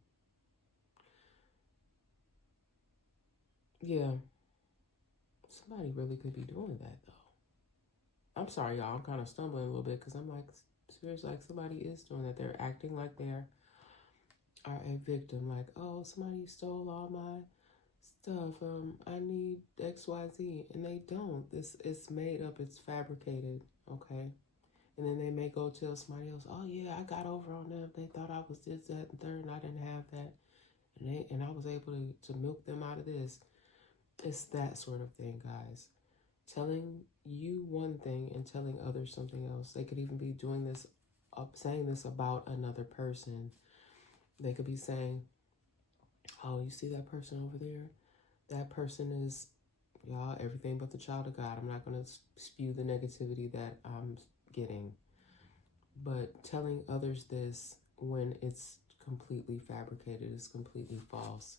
Yeah, somebody really could be doing that though. I'm sorry, y'all. I'm kind of stumbling a little bit because I'm like, seriously, like somebody is doing that. They're acting like they're a victim. Like, oh, somebody stole all my stuff. I need XYZ, and they don't. It's made up. It's fabricated. Okay. And then they may go tell somebody else, oh yeah, I got over on them. They thought I was this, that, and third, and I didn't have that. And I was able to milk them out of this. It's that sort of thing, guys. Telling you one thing and telling others something else. They could even be doing this, saying this about another person. They could be saying, oh, you see that person over there? That person is, y'all, everything but the child of God. I'm not going to spew the negativity that I'm getting. But telling others this when it's completely fabricated is completely false.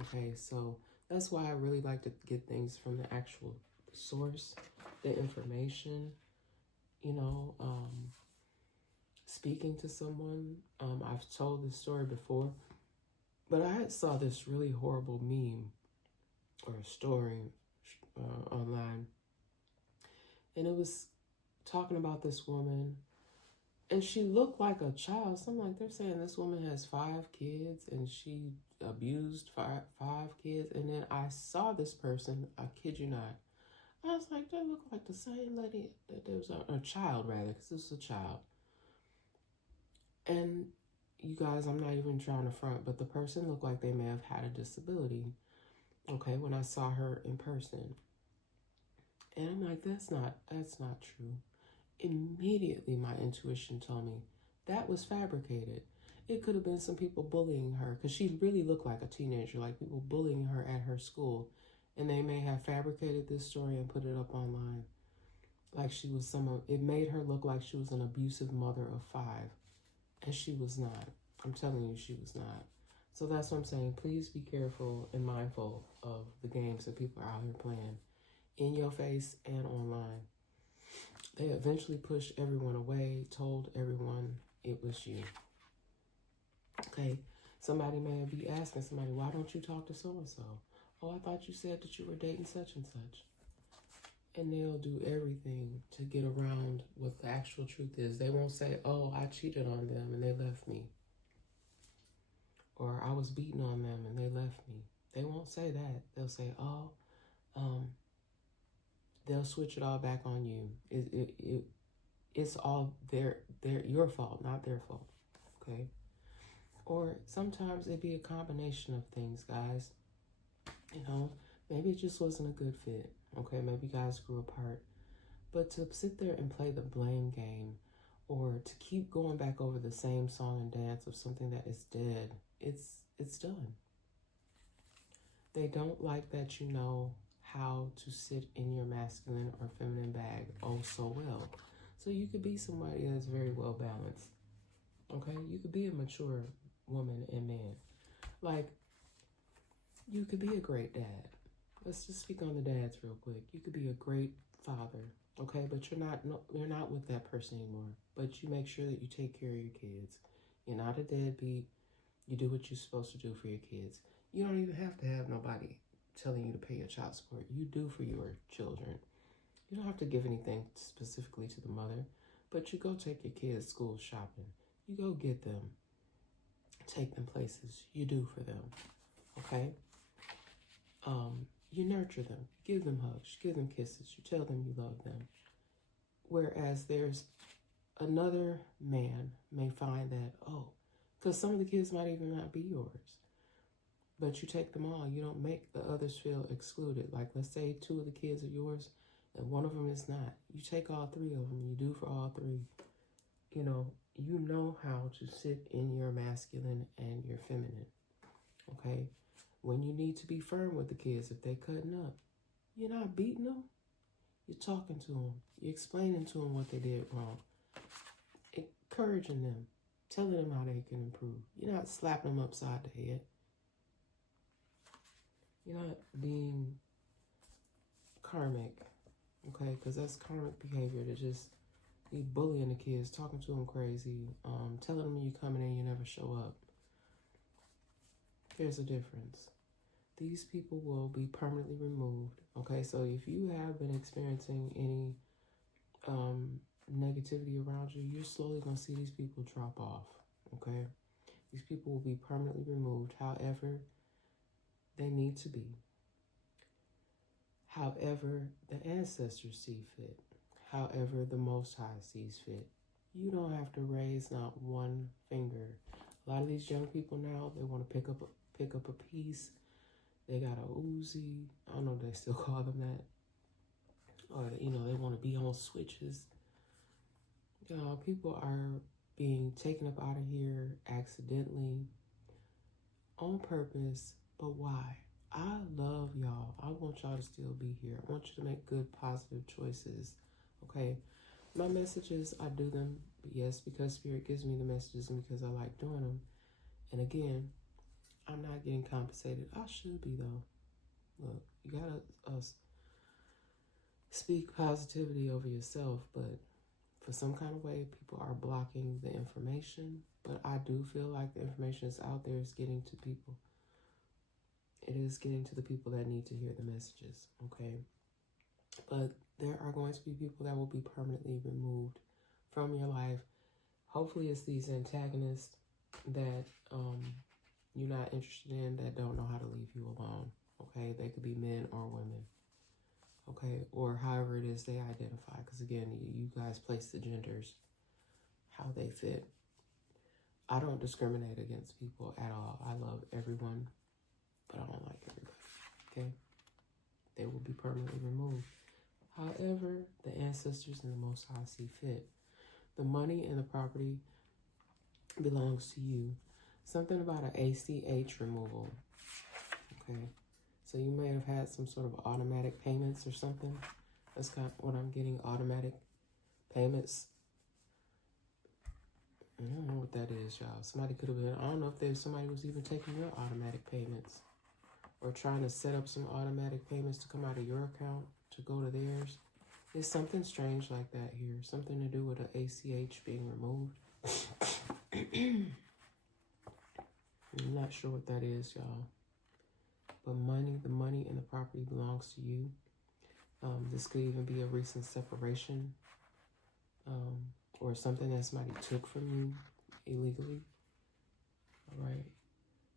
Okay, so that's why I really like to get things from the actual source, the information, you know, speaking to someone. I've told this story before, but I saw this really horrible meme or a story online, and it was talking about this woman, and she looked like a child. So I'm like, they're saying this woman has 5 kids and she abused five kids. And then I saw this person, I kid you not, I was like, they look like the same lady. That there was a child, rather, because this was a child. And you guys, I'm not even trying to front, but the person looked like they may have had a disability. Okay, when I saw her in person. And I'm like, that's not true. Immediately my intuition told me that was fabricated. It could have been some people bullying her because she really looked like a teenager, like people bullying her at her school. And they may have fabricated this story and put it up online. Like she was it made her look like she was an abusive mother of 5. And she was not. I'm telling you, she was not. So that's what I'm saying. Please be careful and mindful of the games that people are out here playing in your face and online. They eventually pushed everyone away, told everyone it was you. Okay, somebody may be asking somebody, why don't you talk to so-and-so? Oh, I thought you said that you were dating such and such. And they'll do everything to get around what the actual truth is. They won't say, oh, I cheated on them and they left me. Or I was beating on them and they left me. They won't say that. They'll say, oh, they'll switch it all back on you. It's all your fault, not their fault. Okay? Or sometimes it'd be a combination of things, guys. You know, maybe it just wasn't a good fit. Okay, maybe you guys grew apart. But to sit there and play the blame game, or to keep going back over the same song and dance of something that is dead, it's done. They don't like that you know how to sit in your masculine or feminine bag oh so well. So you could be somebody that's very well balanced. Okay, you could be a mature woman and man. Like, you could be a great dad. Let's just speak on the dads real quick. You could be a great father, okay? But you're not with that person anymore. But you make sure that you take care of your kids. You're not a deadbeat. You do what you're supposed to do for your kids. You don't even have to have nobody telling you to pay your child support. You do for your children. You don't have to give anything specifically to the mother, but you go take your kids school shopping. You go get them. take them places. You do for them, okay? You nurture them, give them hugs, give them kisses, you tell them you love them. Whereas there's another man may find that, oh, because some of the kids might even not be yours, but you take them all. You don't make the others feel excluded. Like, let's say 2 of the kids are yours and 1 of them is not. You take all 3 of them. You do for all 3. You know how to sit in your masculine and your feminine, okay? When you need to be firm with the kids, if they cutting up, you're not beating them. You're talking to them. You're explaining to them what they did wrong. Encouraging them. Telling them how they can improve. You're not slapping them upside the head. You're not being karmic, okay? Because that's karmic behavior to just be bullying the kids, talking to them crazy, telling them you coming in, you never show up. There's a difference. These people will be permanently removed, okay? So if you have been experiencing any negativity around you, you're slowly going to see these people drop off, okay? These people will be permanently removed, however they need to be. However the ancestors see fit. However the Most High sees fit. You don't have to raise not one finger. A lot of these young people now, they want to pick up a piece. They got a Uzi. I don't know if they still call them that. Or, they want to be on switches. People are being taken up out of here accidentally, on purpose, but why? I love y'all. I want y'all to still be here. I want you to make good, positive choices, okay? My messages, I do them, yes, because Spirit gives me the messages and because I like doing them. And again, I'm not getting compensated. I should be, though. Look, you gotta speak positivity over yourself, but for some kind of way, people are blocking the information. But I do feel like the information is out there. It's getting to people. It is getting to the people that need to hear the messages, okay? But there are going to be people that will be permanently removed from your life. Hopefully it's these antagonists that you're not interested in, that don't know how to leave you alone, okay? They could be men or women, okay? Or however it is they identify, because again, you guys place the genders how they fit. I don't discriminate against people at all. I love everyone, but I don't like everybody, okay? They will be permanently removed. However, the ancestors and the Most High see fit. The money and the property belongs to you. Something about an ACH removal, okay? So you may have had some sort of automatic payments or something. That's kind of what I'm getting, automatic payments. I don't know what that is, y'all. Somebody could have been, I don't know if there's somebody who's even taking your automatic payments or trying to set up some automatic payments to come out of your account to go to theirs. There's something strange like that here. Something to do with an ACH being removed. I'm not sure what that is, y'all. But the money and the property belongs to you. This could even be a recent separation. Or something that somebody took from you illegally. All right.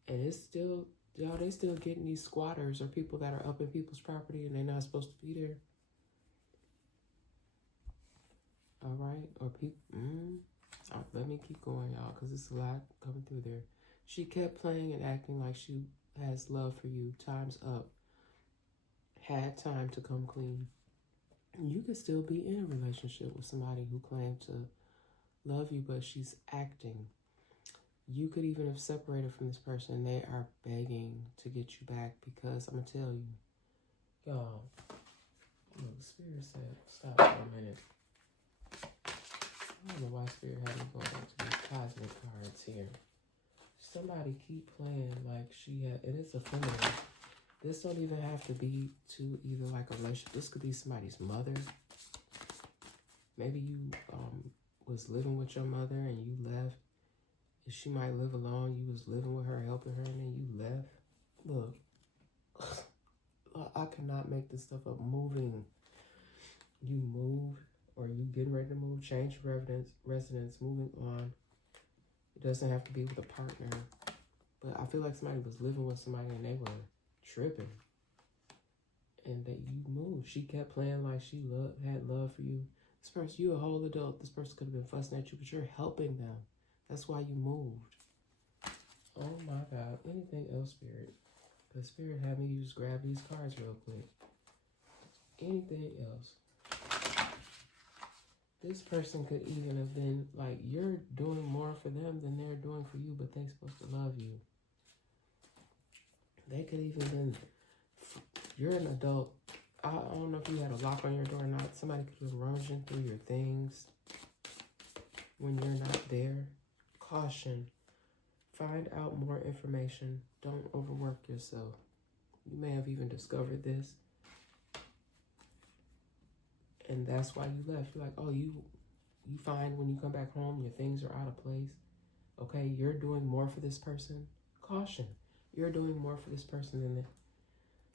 And it's still, y'all, they still getting these squatters or people that are up in people's property and they're not supposed to be there. All right. Or people, let me keep going, y'all, because it's a lot coming through there. She kept playing and acting like she has love for you. Time's up. Had time to come clean. You could still be in a relationship with somebody who claimed to love you, but she's acting. You could even have separated from this person. They are begging to get you back because I'm going to tell you, y'all, look, Spirit said, stop for a minute. I don't know why Spirit had me go back to these cosmic cards here. Somebody keep playing like she had, and it's a feminine. This don't even have to be to either like a relationship. This could be somebody's mother. Maybe you was living with your mother and you left. She might live alone. You was living with her, helping her, and then you left. Look, I cannot make this stuff up. Moving. You moved, or you getting ready to move, change your residence, moving on. It doesn't have to be with a partner. But I feel like somebody was living with somebody and they were tripping. And that you moved. She kept playing like she had love for you. This person, you a whole adult. This person could have been fussing at you, but you're helping them. That's why you moved. Oh my God. Anything else, Spirit? Because Spirit had me just grab these cards real quick. Anything else? This person could even have been like, you're doing more for them than they're doing for you, but they're supposed to love you. They could even been, you're an adult. I don't know if you had a lock on your door or not. Somebody could have rummaging through your things when you're not there. Caution. Find out more information. Don't overwork yourself. You may have even discovered this. And that's why you left. You're like, oh, you find when you come back home, your things are out of place. Okay, you're doing more for this person. Caution. You're doing more for this person than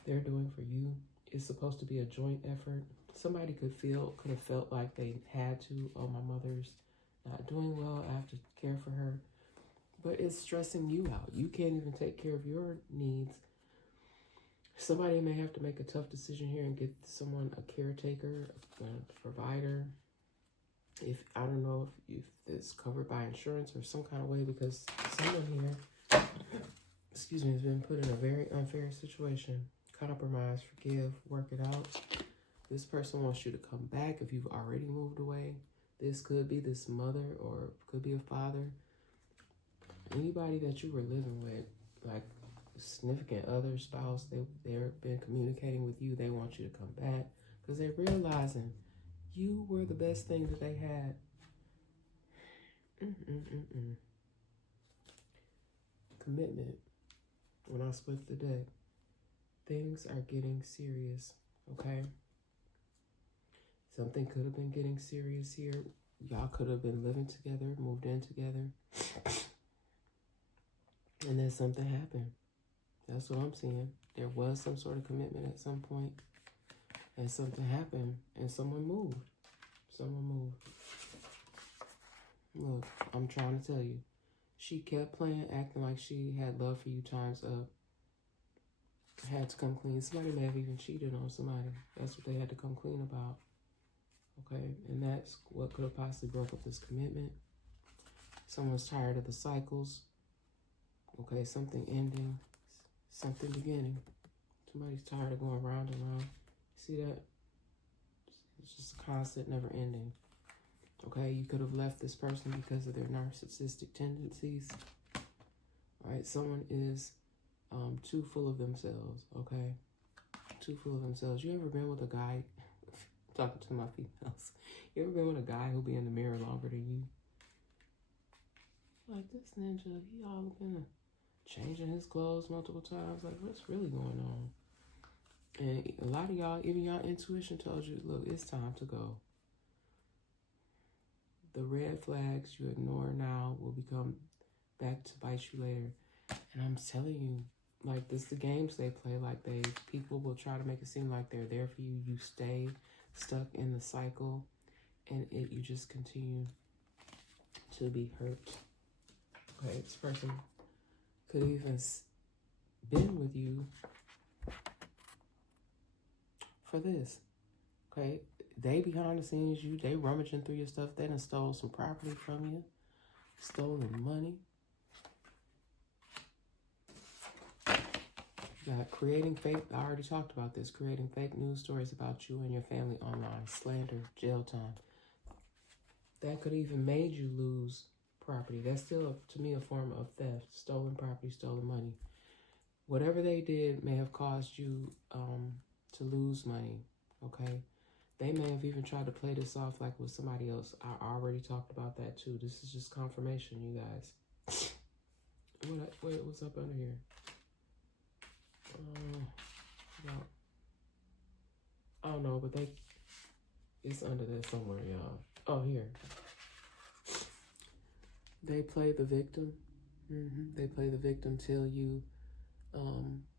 they're doing for you. It's supposed to be a joint effort. Somebody could have felt like they had to. Oh, my mother's not doing well. I have to care for her. But it's stressing you out. You can't even take care of your needs. Somebody may have to make a tough decision here and get someone a caretaker, a provider. If I don't know if it's covered by insurance or some kind of way, because someone here, excuse me, has been put in a very unfair situation. Compromise, forgive, work it out. This person wants you to come back if you've already moved away. This could be this mother or could be a father. Anybody that you were living with, like significant other, spouse, they've been communicating with you. They want you to come back because they're realizing you were the best thing that they had. Commitment. When I split the deck, things are getting serious, okay? Something could have been getting serious here. Y'all could have been living together, moved in together. And then something happened. That's what I'm seeing. There was some sort of commitment at some point. And something happened. And someone moved. Someone moved. Look, I'm trying to tell you. She kept playing, acting like she had love for you times up. Had to come clean. Somebody may have even cheated on somebody. That's what they had to come clean about. Okay? And that's what could have possibly broke up this commitment. Someone's tired of the cycles. Okay, something ending, something beginning. Somebody's tired of going round and round. See that? It's just a constant, never ending. Okay, you could have left this person because of their narcissistic tendencies. All right, someone is too full of themselves, okay? Too full of themselves. You ever been with a guy, talking to my females, you ever been with a guy who'll be in the mirror longer than you? Like, this ninja, he all been changing his clothes multiple times. Like, what's really going on? And a lot of y'all, even y'all intuition told you, look, it's time to go. The red flags you ignore now will become back to bite you later. And I'm telling you, like, this the games they play. Like, people will try to make it seem like they're there for you. You stay stuck in the cycle, and you just continue to be hurt. Okay, this person could even been with you for this. Okay, they behind the scenes, they rummaging through your stuff. They done stole some property from you, stolen money. You got creating fake, I already talked about this, creating fake news stories about you and your family online, slander, jail time. That could even made you lose property. That's still, to me, a form of theft. Stolen property, stolen money. Whatever they did may have caused you to lose money, okay? They may have even tried to play this off like with somebody else. I already talked about that too. This is just confirmation, you guys. What's up under here? I don't know, but it's under there somewhere, y'all. Oh, here. They play the victim. They play the victim, tell you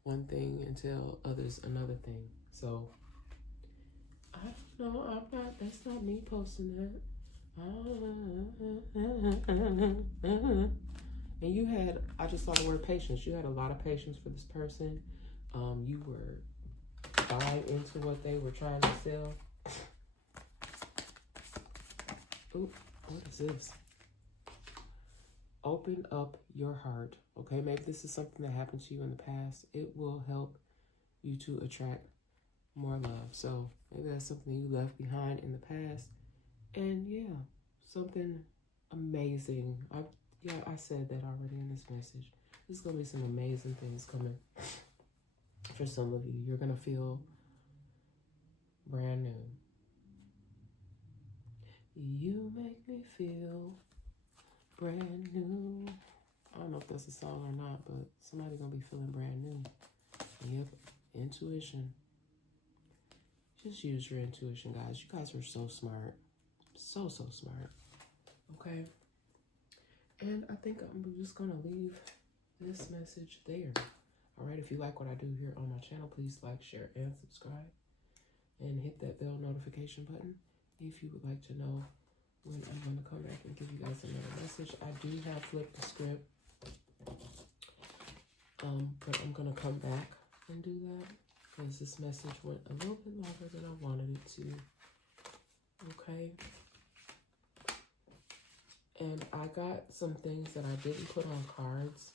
one thing and tell others another thing. So, I don't know. That's not me posting that. And you had, I just saw the word patience. You had a lot of patience for this person. You were buying into what they were trying to sell. Ooh, what is this? Open up your heart. Okay, maybe this is something that happened to you in the past. It will help you to attract more love. So maybe that's something you left behind in the past. And yeah, something amazing. I said that already in this message. There's going to be some amazing things coming for some of you. You're going to feel brand new. You make me feel brand new. I don't know if that's a song or not, but somebody's going to be feeling brand new. Yep, intuition. Just use your intuition, guys. You guys are so smart. So smart. Okay? And I think I'm just going to leave this message there. All right, if you like what I do here on my channel, please like, share, and subscribe. And hit that bell notification button if you would like to know when I'm going to come back and give you guys another message. I do have flipped the script. But I'm going to come back and do that because this message went a little bit longer than I wanted it to. Okay? And I got some things that I didn't put on cards.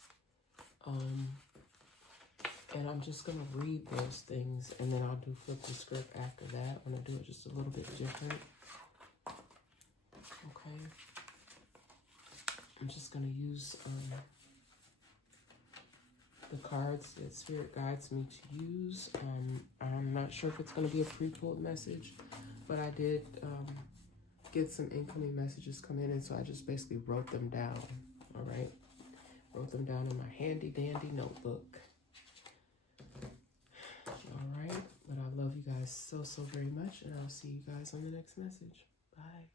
And I'm just going to read those things, and then I'll do flip the script after that. I'm going to do it just a little bit different. Okay. I'm just going to use the cards that Spirit guides me to use. I'm not sure if it's going to be a pre-pulled message, but I did get some incoming messages come in, and so I just basically wrote them down. All right. Wrote them down in my handy dandy notebook. All right. But I love you guys so very much, and I'll see you guys on the next message. Bye.